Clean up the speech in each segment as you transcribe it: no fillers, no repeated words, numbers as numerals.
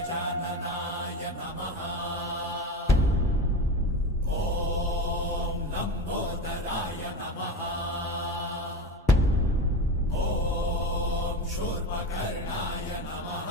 गजाननाय नमः। ॐ लम्बोदराय नमः। ॐ शूर्पकर्णाय नमः।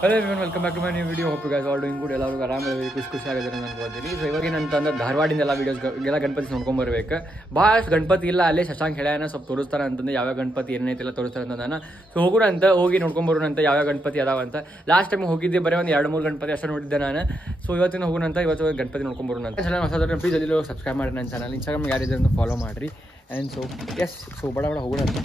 Hello everyone, welcome back to my new video. Hope you guys all doing good. ಎಲ್ಲರೂ ಆರಾಮಾಗಿ ಖುಷಿಯಾಗಿದ್ದಾರೆ ಅಂತ ಅನ್ಕೋತೀನಿ. ಸೊ ಇವಾಗ ಏನಂತಂದ್ರೆ ಧಾರವಾಡಿಂದ ಎಲ್ಲ ವೀಡಿಯೋಸ್ಗೆಲ್ಲ ಗಣಪತಿ ನೋಡ್ಕೊಂಡ್ ಬರ್ಬೇಕು. ಭಾಳಷ್ಟು ಗಣಪತಿ ಇಲ್ಲ, ಅಲ್ಲೇ ಶಶಾಂಕ್ ಹೇಳ್ಯಾನ ಸ್ವಲ್ಪ ತೋರಿಸ್ತಾರ ಅಂತಂದ್ರೆ ಯಾವ್ಯಾವ ಗಣಪತಿ ಏನೈತಿಲ್ಲ ತೋರಿಸ್ತಾರ ಅಂತಂದಾನ. ಸೊ ಹೋಗೋಣ ಅಂತ ಹೋಗಿ ನೋಡ್ಕೊಂಡ್ ಬರೋಣ ಅಂತ ಯಾವ್ಯಾವ ಗಣಪತಿ ಅದಾವ ಅಂತ. ಲಾಸ್ಟ್ ಟೈಮ್ ಹೋಗಿದ್ದೆ ಬರೀ ಒಂದು 2-3 ಗಣಪತಿ ಅಷ್ಟೇ ನೋಡಿದ್ದೆ ನಾನು. ಸೊ ಇವತ್ತಿನ ಹೋಗೋಣ ಅಂತ, ಇವತ್ತು ಗಣಪತಿ ನೋಡ್ಕೊಂಡ್ ಬರೋಣ ಅಂತ. ಚಾನಲ್ ಹೊಸದಾದ್ರೆ ಪ್ಲೀಸ್ ಅಲ್ಲಿ ಸಬ್ಸ್ಕ್ರೈಬ್ ಮಾಡಿ ನನ್ನ ಚಾನಲ್. ಇನ್ಸ್ಟಾಗ್ರಾಮ್ ಯಾರಿದ್ರೆ ಅಂತ ಫಾಲೋ ಮಾಡಿರಿ. ಆ್ಯಂಡ್ ಸೊ ಎಸ್, ಸೊ ಬಡ ಹೋಗೋಣ ಅಂತ.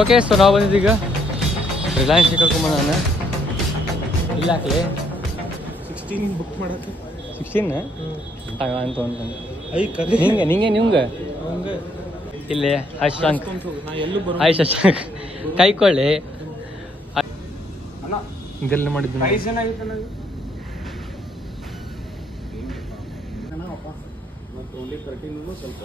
ಓಕೆ, ಸೊ ನಾವು ಬಂದಿದ್ದೀಗ ರಿಲಯನ್ಸ್ ಕರ್ಕೊಂಬಂದ ನಾನು. ಇಲ್ಲ ಹಾಕ್ಲಿ 16 ಬುಕ್ ಮಾಡಕ್ಕೆ 16 ಅಂತ ನಿಂಗೆ ನಿಂಗೆ ಇಲ್ಲಿ ಹಾಯ್ ಶಶಾಂಕ್, ಹಾಯ್ ಶಶಾಂಕ್ ಕೈಕೊಳ್ಳಿ. ಇದೆಲ್ಲ ಮಾಡಿದ್ದು ಸ್ವಲ್ಪ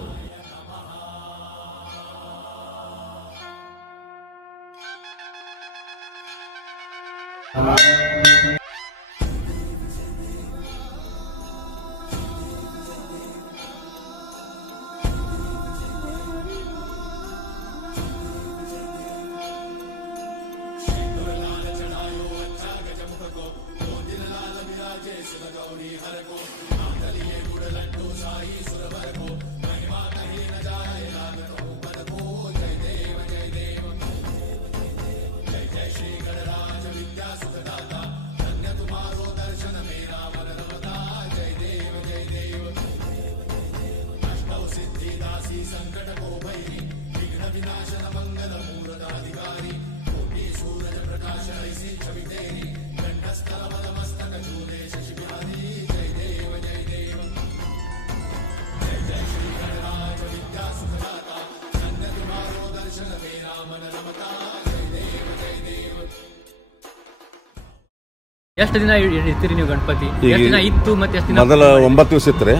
ಎಷ್ಟು ದಿನ ಇರ್ತೀರಿ ನೀವು ಗಣಪತಿ? ಎಷ್ಟು ದಿನ ಇತ್ತು ಮತ್ತೆ ಎಷ್ಟು ದಿನ? ಮೊದಲ 9 ದಿವಸ ಇತ್ತು.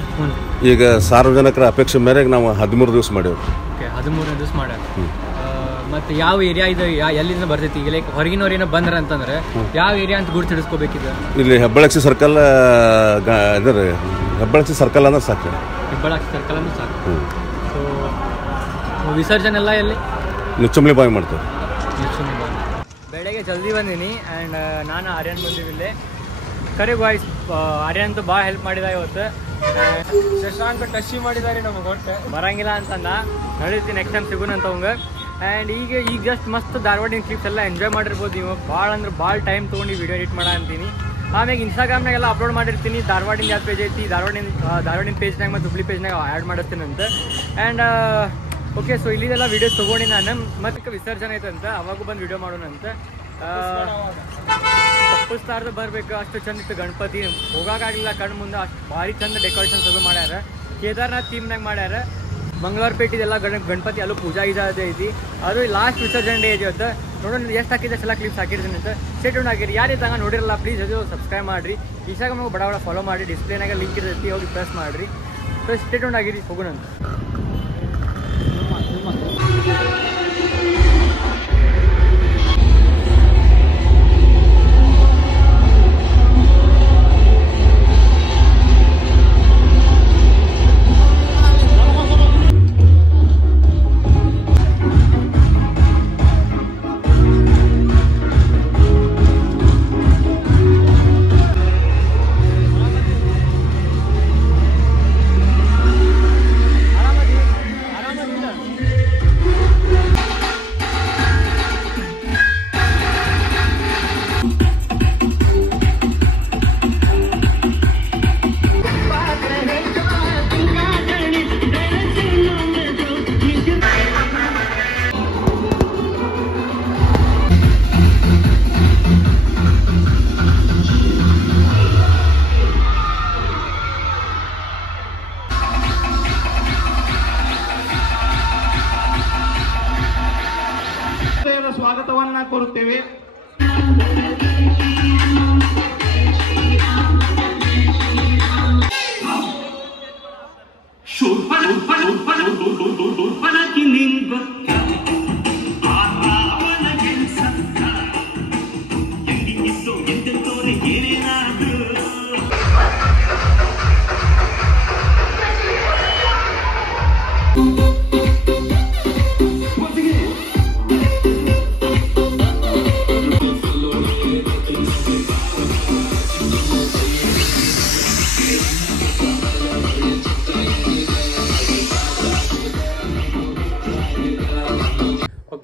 ಈಗ ಸಾರ್ವಜನಿಕರ ಅಪೇಕ್ಷೆ ಮೇರೆಗೆ ನಾವು 13 ದಿವಸ ಮಾಡೇವಿ. 13 ದಿವಸ ಮಾಡ್ಯಾರ. ಮತ್ತೆ ಯಾವ ಏರಿಯಾ ಇದು, ಎಲ್ಲಿಂದ ಬರ್ತೈತಿ? ಈಗ ಲೈಕ್ ಹೊರಗಿನವ್ರು ಏನೋ ಬಂದ್ರ ಅಂತಂದ್ರೆ ಯಾವ ಏರಿಯಾ ಅಂತ ಗುರುತು ಹಿಡಿಸ್ಕೋಬೇಕಿದೆ? ಇಲ್ಲಿ ಹೆಬ್ಬಳಕ್ಷಿ ಸರ್ಕಲ್, ಹೆಬ್ಬಳಕ್ಷಿ ಸರ್ಕಲ್ ಅಂದ್ರೆ ಸಾಕು. ಹೆಬ್ಬಳಕ್ಷಿ ಸರ್ಕಲ್ ಅಂದ್ರೆ ಸಾಕು. ಸೊ ವಿಸರ್ಜನೆ ಎಲ್ಲ ಎಲ್ಲಿ? ನುಚ್ಚಂಬಳಿ ಬಾವಿ ಮಾಡ್ತೇವೆ. ಬೆಳಗ್ಗೆ ಜಲ್ದಿ ಬಂದೀನಿ ಆ್ಯಂಡ್ ನಾನು ಆರ್ಯನ್ ಬಂದೀವಿ ಇಲ್ಲೇ. ಕರೆ ಬಾಯ್ಸ್, ಆರ್ಯನ್ ಅಂತೂ ಭಾಳ ಹೆಲ್ಪ್ ಮಾಡಿದ ಇವತ್ತು. ಶಶಾಂಕ್ ಟಚ್ ಮಾಡಿದಾರೆ ನಮಗೆ ಒಟ್ಟು ಬರಂಗಿಲ್ಲ ಅಂತಂದ. ನಡೀತಿ ನೆಕ್ಸ್ಟ್ ಟೈಮ್ ಸಿಗೋಣ ಅಂತ ಅವಂಗೆ. ಆ್ಯಂಡ್ ಈಗ ಜಸ್ಟ್ ಮಸ್ತ್ ಧಾರವಾಡಿನ ಕ್ಲಿಪ್ಸ್ ಎಲ್ಲ ಎಂಜಾಯ್ ಮಾಡಿರ್ಬೋದು ನೀವು. ಭಾಳ ಅಂದ್ರೆ ಭಾಳ ಟೈಮ್ ತೊಗೊಂಡು ವಿಡಿಯೋ ಎಡಿಟ್ ಮಾಡ ಅಂತೀನಿ. ಆಮೇಲೆ ಇನ್ಸ್ಟಾಗ್ರಾಮ್ನಾಗೆಲ್ಲ ಅಪ್ಲೋಡ್ ಮಾಡಿರ್ತೀನಿ. ಧಾರವಾಡಿನ ಯಾವ ಪೇಜ್ ಐತಿ, ಧಾರವಾಡಿನ ಪೇಜ್ನಾಗ ಮತ್ತು ಹುಬ್ಳಿ ಪೇಜ್ನಾಗ ಆ್ಯಡ್ ಮಾಡಿರ್ತೀನಿ ಅಂತ. ಆ್ಯಂಡ್ ಓಕೆ, ಸೊ ಇಲ್ಲಿದೆಲ್ಲ ವೀಡಿಯೋಸ್ ತೊಗೊಂಡು ನಾನು ಮತ್ತೆ ವಿಸರ್ಜನೆ ಐತಂತ ಅವಾಗೂ ಬಂದು ವಿಡಿಯೋ ಮಾಡೋಣ ಅಂತ. ತಪ್ಪಿಸ್ತಾರ್ದು ಬರಬೇಕು, ಅಷ್ಟು ಚಂದ ಇತ್ತು ಗಣಪತಿ. ಹೋಗೋಕ್ಕಾಗಲಿಲ್ಲ ಕಣ್ಣು ಮುಂದೆ. ಅಷ್ಟು ಭಾರಿ ಚಂದ ಡೆಕೋರೇಷನ್ಸ್ ಅದು ಮಾಡ್ಯಾರ. ಕೇದಾರ್ನಾಥ್ ಥೀಮ್ನಾಗ ಮಾಡ್ಯಾರ. ಮಂಗಳವಾರಪೇಟೆದೆಲ್ಲ ಗಣಪತಿ ಅಲ್ಲೂ ಪೂಜಾ ಗೀಜಾ ಐತಿ. ಅದು ಲಾಸ್ಟ್ ವಿಸರ್ಜನೆ ಡೇ ಐತಿ ಇವತ್ತು. ನೋಡೋಣ ಎಷ್ಟು ಹಾಕಿದ್ರೆ ಎಲ್ಲ ಕ್ಲಿಪ್ಸ್ ಹಾಕಿರ್ತೀನಿ ಅಂತ. ಸ್ಟೇ ಟ್ಯೂನ್ ಆಗಿರಿ. ಯಾರು ತಂಗ ನೋಡಿರಲ್ಲ ಪ್ಲೀಸ್ ಅದು ಸಬ್ಸ್ಕ್ರೈಬ್ ಮಾಡಿರಿ. ಇನ್ಸ್ಟಾಗ್ರಾಮ್ಗೆ ಬಡ ಫಾಲೋ ಮಾಡಿ. ಡಿಸ್ಪ್ಲೇನಾಗ ಲಿಂಕ್ ಇರ್ತೈತಿ, ಹೋಗಿ ಪ್ರೆಸ್ ಮಾಡಿರಿ. ಸೊ ಸ್ಟೇ ಟ್ಯೂನ್ ಆಗಿರಿ, ಹೋಗೋಣ ಅಂತ.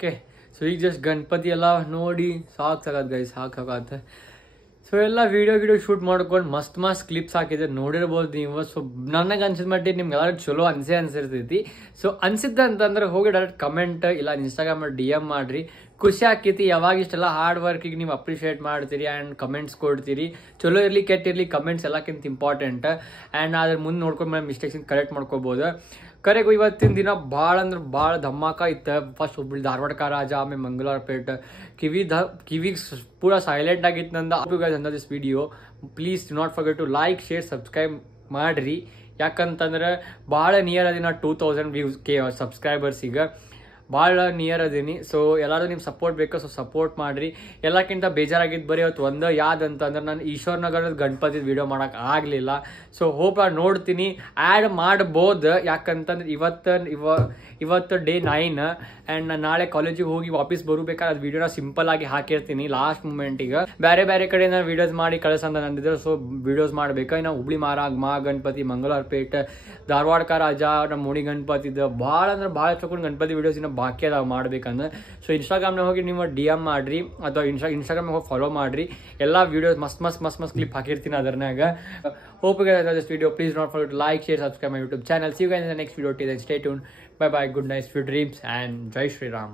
ಓಕೆ ಸೊ ಈಗ ಜಸ್ಟ್ ಗಣಪತಿ ಎಲ್ಲ ನೋಡಿ ಸಾಕಾಗತ್ತೆ ಗೈಸ್, ಸಾಕಾಗತ್ತೆ. ಸೊ ಎಲ್ಲ ವಿಡಿಯೋ ಶೂಟ್ ಮಾಡ್ಕೊಂಡು ಮಸ್ತ್ ಕ್ಲಿಪ್ಸ್ ಹಾಕಿದ್ರೆ ನೋಡಿರ್ಬೋದು ನೀವು. ಸೊ ನನಗೆ ಅನ್ಸಿದ ಮಟ್ಟಿಗೆ ನಿಮ್ಗೆ ಎಲ್ಲರೂ ಚಲೋ ಅನ್ಸಿರ್ತೈತಿ. ಸೊ ಅನ್ಸಿದ್ದ ಅಂತಂದ್ರೆ ಹೋಗಿ ಡೈರೆಕ್ಟ್ ಕಮೆಂಟ್ ಇಲ್ಲ ಇನ್ಸ್ಟಾಗ್ರಾಮ್ DM ಮಾಡ್ರಿ. ಖುಷಿ ಆಕೈತಿ ಯಾವಾಗ ಇಷ್ಟೆಲ್ಲ ಹಾರ್ಡ್ ವರ್ಕಿಗೆ ನೀವು ಅಪ್ರಿಷಿಯೇಟ್ ಮಾಡ್ತೀರಿ ಆ್ಯಂಡ್ ಕಮೆಂಟ್ಸ್ ಕೊಡ್ತೀರಿ. ಚಲೋ ಇರಲಿ ಕೆಟ್ಟಿರಲಿ ಕಮೆಂಟ್ಸ್ ಎಲ್ಲಕ್ಕಿಂತ ಇಂಪಾರ್ಟೆಂಟ್. ಆ್ಯಂಡ್ ಅದ್ರ ಮುಂದೆ ನೋಡ್ಕೊಂಡು ಮಿಸ್ಟೇಕ್ಸ್ ಕರೆಕ್ಟ್ ಮಾಡ್ಕೋಬೋದು. ಕರೆಗೂ ಇವತ್ತಿನ ದಿನ ಭಾಳ ಅಂದ್ರೆ ಭಾಳ ಧಮಾಕ ಇತ್ತು. ಫಸ್ಟ್ ಹುಬ್ಳಿ ಧಾರವಾಡ ರಾಜ, ಆಮೇಲೆ ಮಂಗಳವಾರ ಪೇಟ್. ಕಿವಿಗೆ ಪೂರಾ ಸೈಲೆಂಟ್ ಆಗಿತ್ತು ನಂದು. ಅಂದ this video please do not forget to like, share, subscribe ಮಾಡಿರಿ. ಯಾಕಂತಂದ್ರೆ ಭಾಳ ನಿಯರ್ ಅದೀನಿ 2000 ವ್ಯೂಸ್ ಸಬ್ಸ್ಕ್ರೈಬರ್ಸಿಗೆ, ಭಾಳ ನಿಯರ್ ಅದೀನಿ. ಸೊ ಎಲ್ಲರೂ ನಿಮ್ಮ ಸಪೋರ್ಟ್ ಬೇಕು. ಸೊ ಸಪೋರ್ಟ್ ಮಾಡಿರಿ. ಎಲ್ಲಕ್ಕಿಂತ ಬೇಜಾರಾಗಿದ್ದು ಬರೀ ಇವತ್ತು ಒಂದು ಯಾವ್ದಂತಂದ್ರೆ ನಾನು ಈಶ್ವರ್ ನಗರದ ಗಣಪತಿ ವಿಡಿಯೋ ಮಾಡೋಕೆ ಆಗಲಿಲ್ಲ. ಸೊ ಹೋಪ್ ನೋಡ್ತೀನಿ, ಆ್ಯಡ್ ಮಾಡ್ಬೋದು. ಯಾಕಂತಂದ್ರೆ ಇವತ್ತು ಡೇ 9 ಆ್ಯಂಡ್ ನಾನು ನಾಳೆ ಕಾಲೇಜಿಗೆ ಹೋಗಿ ವಾಪಸ್ ಬರಬೇಕಾದ್ರೆ ಅದು ವಿಡಿಯೋನ ಸಿಂಪಲ್ ಆಗಿ ಹಾಕಿರ್ತೀನಿ ಲಾಸ್ಟ್ ಮೂಮೆಂಟಿಗೆ. ಬೇರೆ ಕಡೆ ನಾನು ವಿಡಿಯೋಸ್ ಮಾಡಿ ಕಳಿಸಂತ ನಂದಿದ್ರೆ. ಸೊ ವಿಡಿಯೋಸ್ ಮಾಡ್ಬೇಕು. ಇನ್ನು ಹುಬ್ಳಿ ಗಣಪತಿ, ಮಂಗಳವಾರ ಪೇಟ್, ಧಾರವಾಡ ರಾಜ, ನಮ್ಮ ಮುಣಿ ಗಣಪತಿದು ಭಾಳ ಅಂದ್ರೆ ಭಾಳ ಚೊಕೊಂಡು ಗಣಪತಿ ವಿಡಿಯೋಸ್ ಇನ್ನು ಬಾಕಿ ಅದಾವ ಮಾಡ್ಬೇಕಂದ್ರೆ. ಸೊ ಇನ್ಸ್ಟಾಗ್ರಾಮ್ನಾಗ ಹೋಗಿ ನೀವು DM ಮಾಡ್ರಿ ಅಥವಾ ಇನ್ಸ್ಟಾಗ್ರಾಮ್ನಾಗ ಹೋಗಿ ಫಾಲೋ ಮಾಡ್ರಿ. ಎಲ್ಲ ವಿಡಿಯೋಸ್ ಮಸ್ತ್ ಕ್ಲಿಪ್ ಹಾಕಿರ್ತೀನಿ ಅದರ್ನಾಗ. Hope this video. Please don't forget to like, share, subscribe my YouTube channel. See you guys in the next video. Till then, stay tuned. Bye bye. Good night, sweet dreams, and Jai Shri Ram.